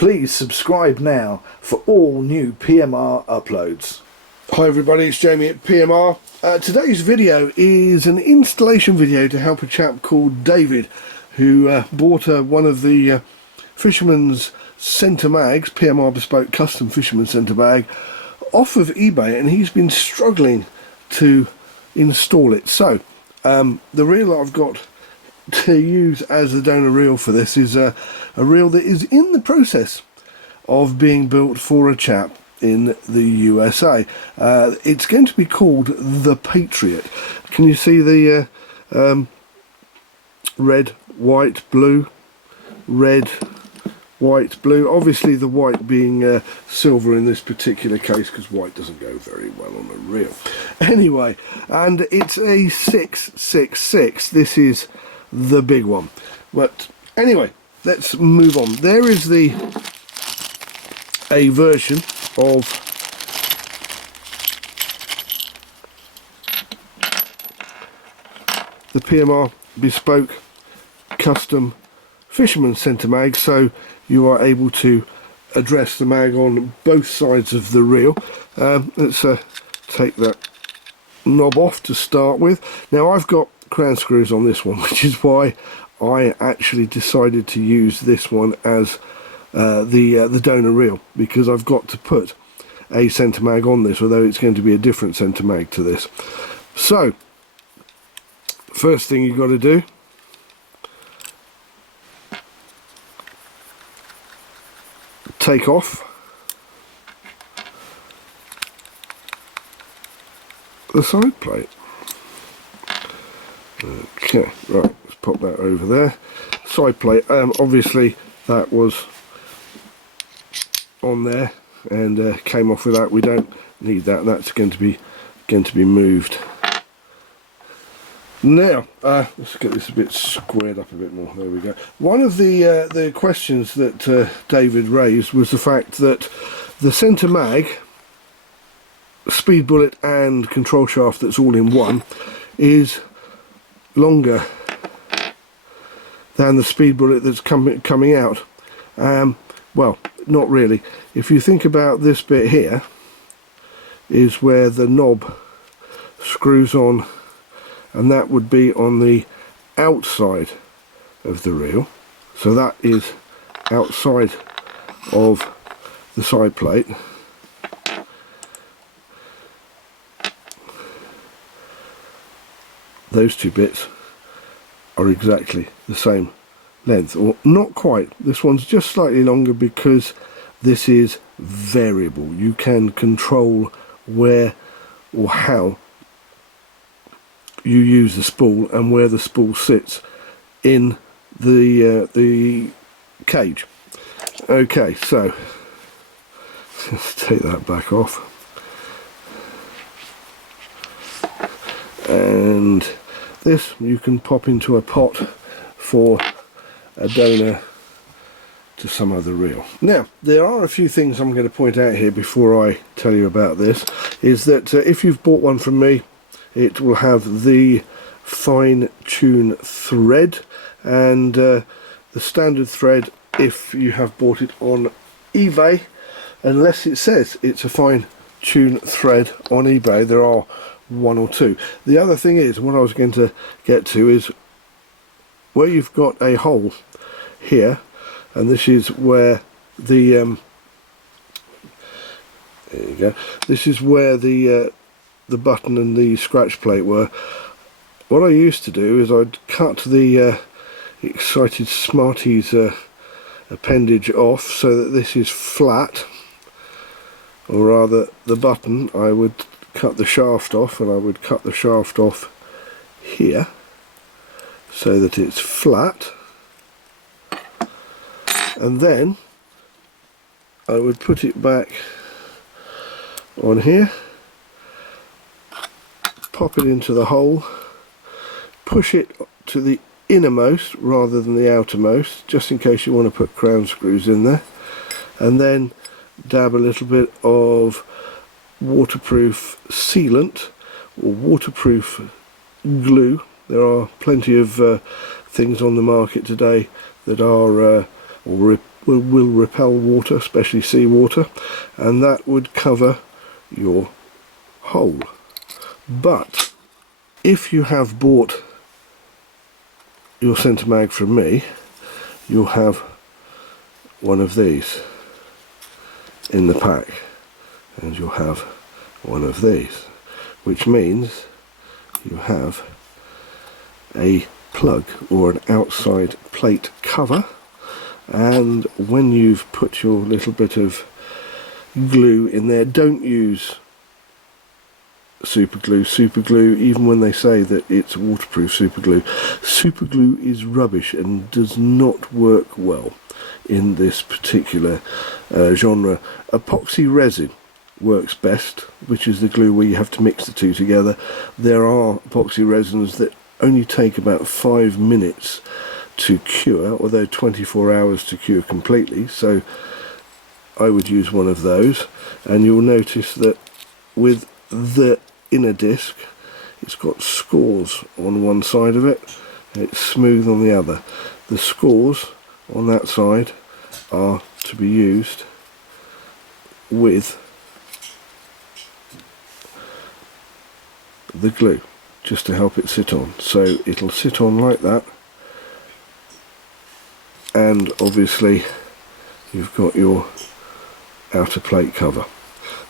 Please subscribe now for all new PMR uploads. Hi everybody, it's Jamie at PMR. Today's video is an installation video to help a chap called David, who bought one of the Fisherman's centre mags, PMR Bespoke Custom Fisherman centre bag, off of eBay, and he's been struggling to install it. So the reel that I've got to use as the donor reel for this is a reel that is in the process of being built for a chap in the USA. It's going to be called the Patriot. Can you see the red, white, blue, red, white, blue? Obviously the white being silver in this particular case, because white doesn't go very well on a reel. Anyway, and it's a 666. This is the big one. But anyway, let's move on. There is a version of the PMR Bespoke Custom Fisherman centre mag, so you are able to address the mag on both sides of the reel. Let's take that knob off to start with. Now I've got crown screws on this one, which is why I actually decided to use this one as the donor reel, because I've got to put a centre mag on this, although it's going to be a different centre mag to this. So first thing you've got to do, take off the side plate. Okay, right, let's pop that over there. Side plate, obviously that was on there and came off with that. We don't need that. That's going to be moved. Now let's get this a bit squared up a bit more. There we go. One of the questions that David raised was the fact that the centre mag, speed bullet and control shaft that's all in one, is longer than the speed bullet that's coming out. Well, not really. If you think about this bit here, is where the knob screws on, and that would be on the outside of the reel, so that is outside of the side plate. Those two bits are exactly the same length, or not quite. This one's just slightly longer because this is variable. You can control where or how you use the spool and where the spool sits in the cage. Okay, so let's take that back off, and this you can pop into a pot for a donor to some other reel. Now there are a few things I'm going to point out here before I tell you about this. Is that if you've bought one from me, it will have the fine tune thread, and the standard thread, if you have bought it on eBay, unless it says it's a fine tune thread on eBay, there are one or two. The other thing is, what I was going to get to is where you've got a hole here, and this is where the there you go. This is where the button and the scratch plate were. What I used to do is I'd cut the Excited Smarties appendage off so that this is flat, or rather the button, I would cut the shaft off, and I would cut the shaft off here so that it's flat, and then I would put it back on here, pop it into the hole, push it to the innermost rather than the outermost, just in case you want to put crown screws in there, and then dab a little bit of waterproof sealant or waterproof glue. There are plenty of things on the market today that are or will repel water, especially seawater, and that would cover your hole. But if you have bought your centre mag from me, you'll have one of these in the pack, and you'll have one of these, which means you have a plug or an outside plate cover, and when you've put your little bit of glue in there, don't use super glue, even when they say that it's waterproof super glue is rubbish and does not work well in this particular genre. Epoxy resin works best, which is the glue where you have to mix the two together. There are epoxy resins that only take about 5 minutes to cure, although 24 hours to cure completely, so I would use one of those. And you'll notice that with the inner disc, it's got scores on one side of it and it's smooth on the other. The scores on that side are to be used with the glue, just to help it sit on. So it'll sit on like that, and obviously you've got your outer plate cover.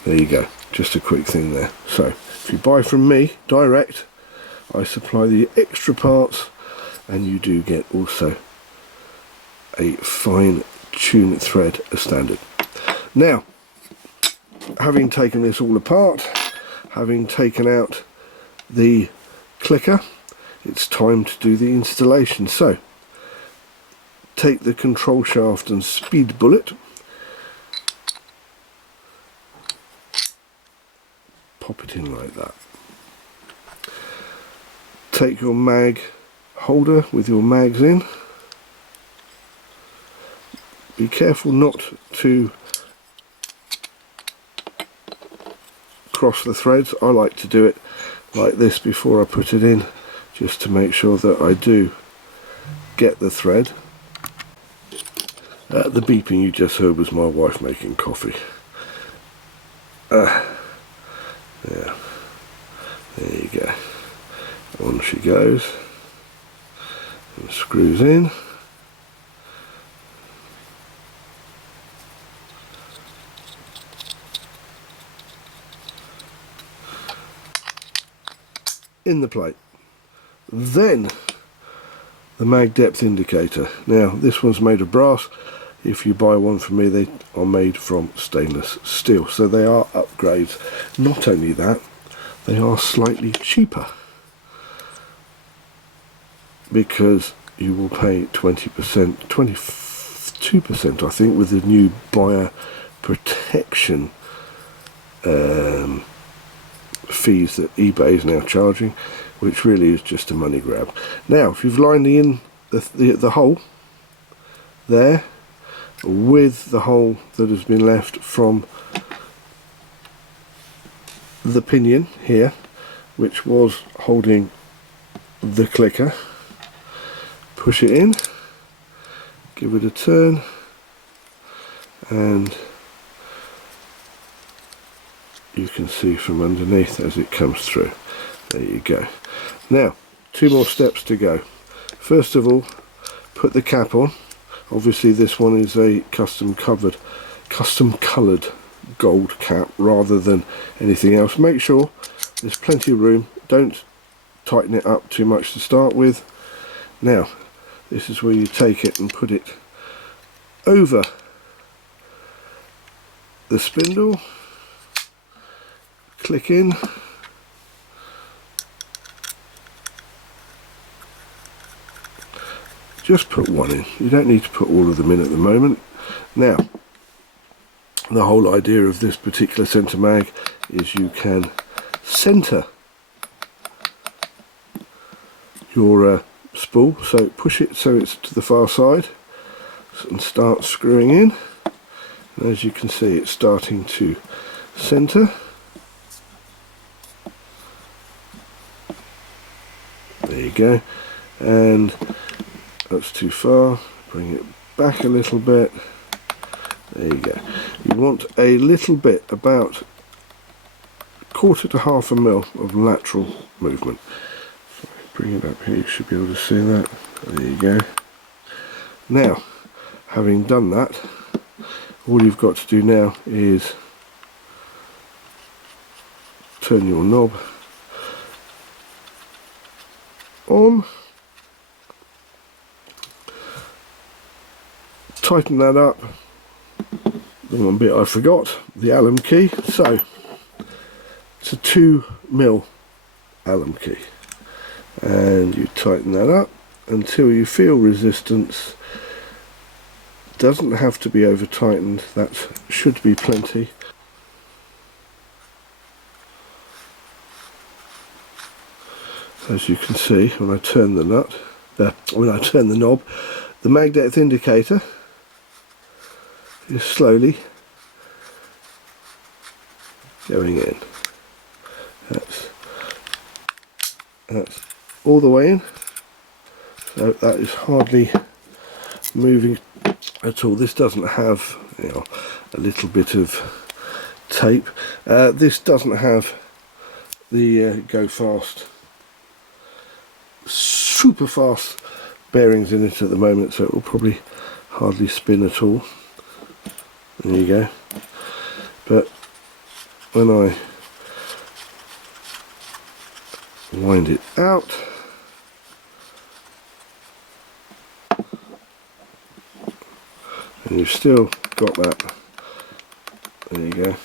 There you go, just a quick thing there. So if you buy from me direct, I supply the extra parts, and you do get also a fine tune thread as standard. Now, having taken this all apart, having taken out the clicker, it's time to do the installation. So take the control shaft and speed bullet, pop it in like that. Take your mag holder with your mags in. Be careful not to cross the threads. I like to do it like this before I put it in, just to make sure that I do get the thread. The beeping you just heard was my wife making coffee. Yeah, there you go. On she goes and screws in. In the plate. Then the mag depth indicator. Now this one's made of brass. If you buy one from me, they are made from stainless steel, so they are upgrades. Not only that, they are slightly cheaper, because you will pay 20%, 22% I think, with the new buyer protection fees that eBay is now charging, which really is just a money grab. Now if you've lined the hole there with the hole that has been left from the pinion here, which was holding the clicker, push it in, give it a turn, and you can see from underneath as it comes through. There you go. Now 2 more steps to go. First of all, put the cap on. Obviously this one is a custom coloured gold cap rather than anything else. Make sure there's plenty of room, don't tighten it up too much to start with. Now this is where you take it and put it over the spindle, click in, just put one in, you don't need to put all of them in at the moment. Now the whole idea of this particular centre mag is you can centre your spool, so push it so it's to the far side and start screwing in, and as you can see it's starting to centre. There you go, and that's too far, bring it back a little bit, There you go. You want a little bit, about 1/4 to 1/2 mil of lateral movement. So bring it up here, you should be able to see that. There you go. Now, having done that, all you've got to do now is turn your knob on, tighten that up. The one bit I forgot, the Allen key. So it's a 2 mil Allen key, and you tighten that up until you feel resistance. Doesn't have to be over tightened, that should be plenty. As you can see, when I turn the knob, the mag depth indicator is slowly going in. That's all the way in, so that is hardly moving at all. This doesn't have, you know, a little bit of tape. This doesn't have the go fast, super fast bearings in it at the moment, so it will probably hardly spin at all. There you go. But when I wind it out, and you've still got that, there you go, a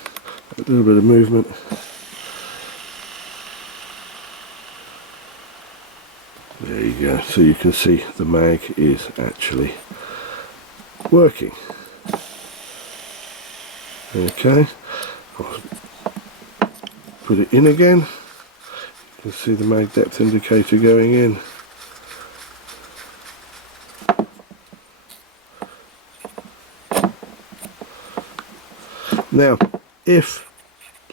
little bit of movement. There you go, so you can see the mag is actually working. Okay, I'll put it in again. You can see the mag depth indicator going in. Now, if,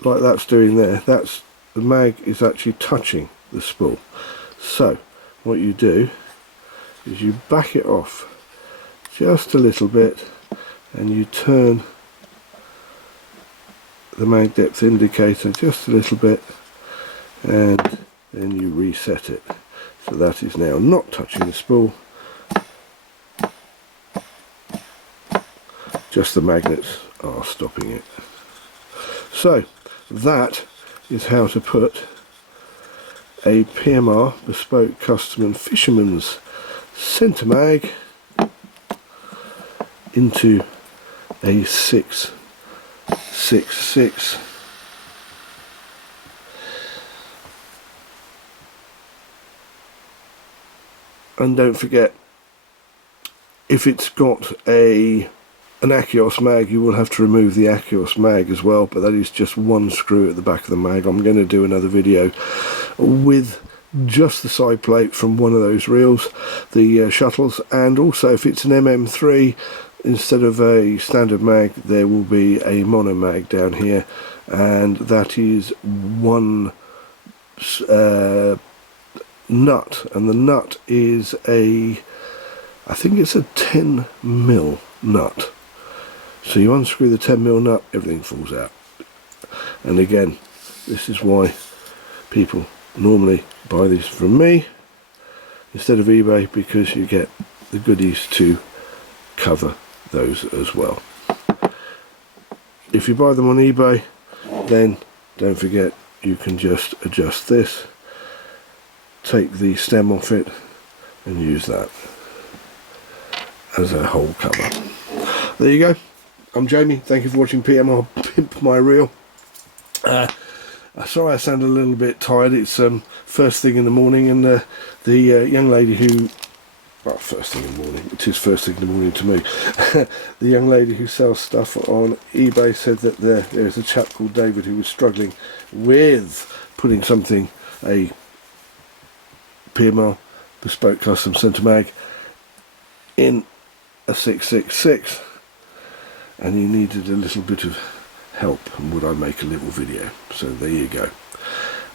like that's doing there, that's, the mag is actually touching the spool. So, what you do is you back it off just a little bit, and you turn the mag depth indicator just a little bit, and then you reset it. So that is now not touching the spool, just the magnets are stopping it. So that is how to put a PMR Bespoke Custom and Fisherman's centre mag into a 666. And don't forget, if it's got an Achios mag, you will have to remove the Achios mag as well, but that is just one screw at the back of the mag. I'm going to do another video with just the side plate from one of those reels, the shuttles, and also if it's an MM3, instead of a standard mag, there will be a mono mag down here, and that is one nut, and the nut is I think it's a 10 mil nut. So you unscrew the 10 mil nut, everything falls out. And again, this is why people normally buy these from me instead of eBay, because you get the goodies to cover those as well. If you buy them on eBay, then don't forget you can just adjust this, take the stem off it, and use that as a whole cover. There you go. I'm Jamie, thank you for watching PMR Pimp My Reel. Sorry I sound a little bit tired, it's first thing in the morning, and the young lady who, well, first thing in the morning, it is first thing in the morning to me, the young lady who sells stuff on eBay said that there's a chap called David who was struggling with putting something, a PMR Bespoke Custom Centre Mag, in a 666, and he needed a little bit of help, and would I make a little video. So there you go.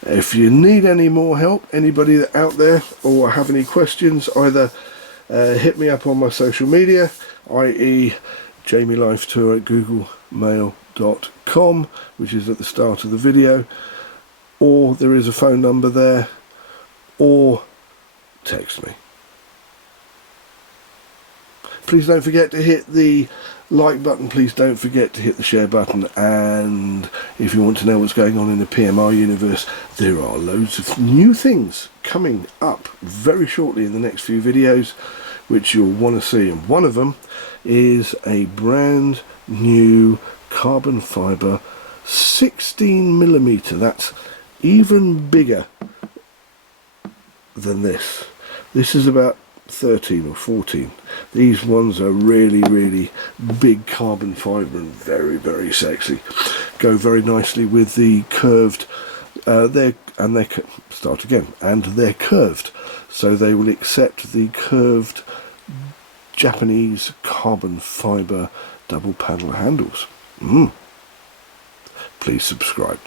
If you need any more help, anybody out there, or have any questions, either hit me up on my social media, i.e. jamielifetour@googlemail.com, which is at the start of the video, or there is a phone number there, or text me. Please don't forget to hit the like button, please don't forget to hit the share button, and if you want to know what's going on in the PMR universe, there are loads of new things coming up very shortly in the next few videos which you'll want to see, and one of them is a brand new carbon fibre 16mm. That's even bigger than this. This is about 13 or 14. These ones are really big carbon fibre and very sexy. Go very nicely with the curved they're curved, so they will accept the curved Japanese carbon fibre double paddle handles. Please subscribe.